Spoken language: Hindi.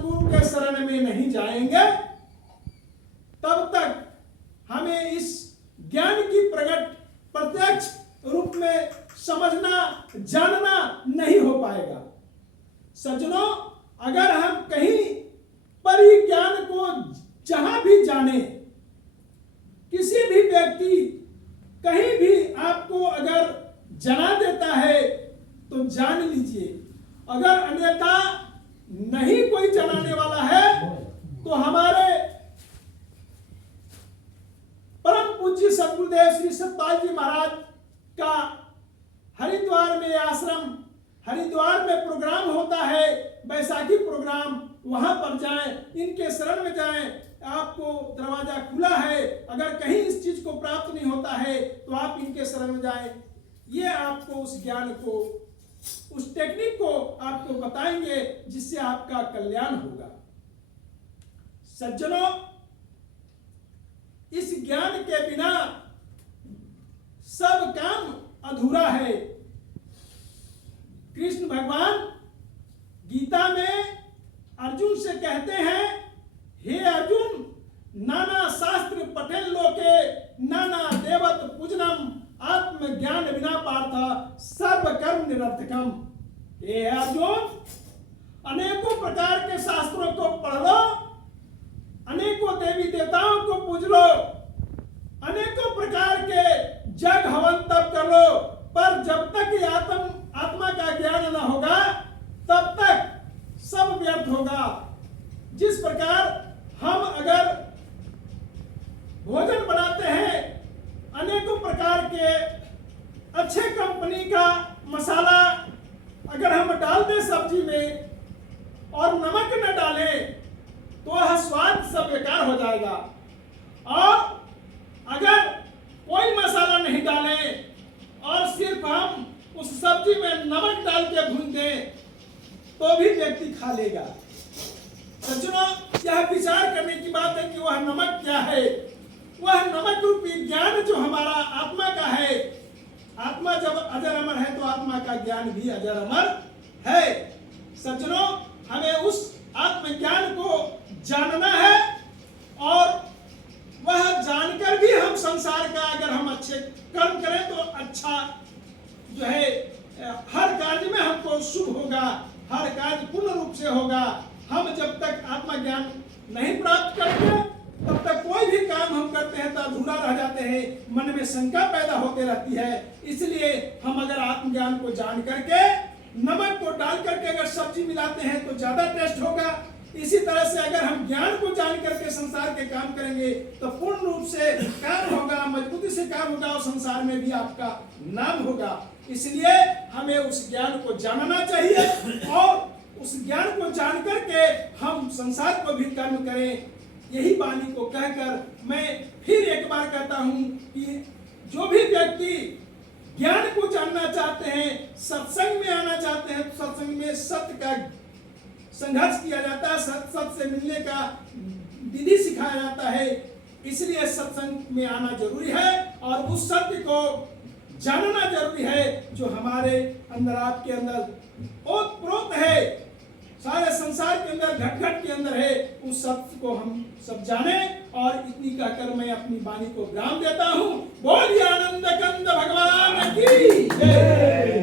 सदगुरु के शरण में नहीं जाएंगे तब तक हमें इस ज्ञान की प्रत्यक्ष रूप में समझना जानना नहीं हो पाएगा। सज्जनों, अगर हम कहीं परिज्ञान को जहां भी जाने, किसी भी व्यक्ति कहीं भी आपको अगर जना देता है तो जान लीजिए, अगर अन्यथा नहीं कोई जनाने वाला है तो हमारे परम पूज्य सद्गुरुदेव श्री सतपाल जी महाराज का हरिद्वार में आश्रम, हरिद्वार में प्रोग्राम होता है, बैसाखी प्रोग्राम, वहां पर जाएं, इनके शरण में जाएं, आपको दरवाजा खुला है। अगर कहीं इस चीज को प्राप्त नहीं होता है तो आप इनके शरण में जाएं, ये आपको उस ज्ञान को, उस टेक्निक को आपको बताएंगे जिससे आपका कल्याण होगा। सज्जनों, इस ज्ञान के बिना सब काम अधूरा है। कृष्ण भगवान गीता में अर्जुन से कहते हैं, हे अर्जुन, नाना शास्त्र पठन लोके नाना देवत पूजनम आत्मज्ञान बिना पार्थ सर्व कर्म निरर्थकम। हे अर्जुन, अनेकों प्रकार के शास्त्रों को पढ़ लो, अनेकों देवी देवताओं को पूज लो, अनेकों प्रकार के जग हवन तप कर लो, पर जब तक ये आत्मा का ज्ञान न होगा तब तक सब व्यर्थ होगा। जिस प्रकार हम अगर भोजन बनाते हैं, अनेकों प्रकार के अच्छे कंपनी का मसाला अगर हम डाल दें सब्जी में और नमक न डालें तो वह स्वाद सब बेकार हो जाएगा। और अगर कोई मसाला नहीं डालें और सिर्फ हम उस सब्जी में नमक डाल के भून दें तो भी व्यक्ति खा लेगा। सज्जनों, यह विचार करने की बात है कि वह नमक क्या है। वह नमक रूपी ज्ञान जो हमारा आत्मा का है। आत्मा जब अजर अमर है तो आत्मा का ज्ञान भी अजर अमर है। सज्जनों, हमें उस आत्मज्ञान को जानना है और वह जानकर भी हम संसार का अगर हम अच्छे कर्म करें तो अच्छा जो है हर कार्य में हमको शुभ होगा, हर कार्य पूर्ण रूप से होगा। हम जब तक आत्मज्ञान नहीं प्राप्त करते तब तक कोई भी काम हम करते हैं तो अधूरा रह जाते हैं, मन में शंका पैदा होती रहती है। इसलिए हम अगर आत्मज्ञान को जान करके नमक को डाल करके अगर सब्जी मिलाते हैं तो ज्यादा टेस्ट होगा। इसी तरह से अगर हम ज्ञान को जान करके संसार के काम करेंगे तो पूर्ण रूप से काम होगा, मजबूती से काम होगा और संसार में भी आपका नाम होगा। इसलिए हमें उस ज्ञान को जानना चाहिए और उस ज्ञान को जान करके हम संसार को भी कर्म करें। यही वाणी को कहकर मैं फिर एक बार कहता हूं कि जो भी व्यक्ति ज्ञान को जानना चाहते हैं, सत्संग में आना चाहते हैं, तो सत्संग में सत्य का संघर्ष किया जाता है, सत्य से मिलने का विधि सिखाया जाता है। इसलिए सत्संग में आना जरूरी है और उस सत्य को जानना जरूरी है जो हमारे अंदर, आपके अंदर ओतप्रोत है, सारे संसार के अंदर, घट घट के अंदर है। उस सत्य को हम सब जाने और इतनी कहकर मैं अपनी वाणी को विराम देता हूँ। बोलिए आनंद कंद भगवान की जय।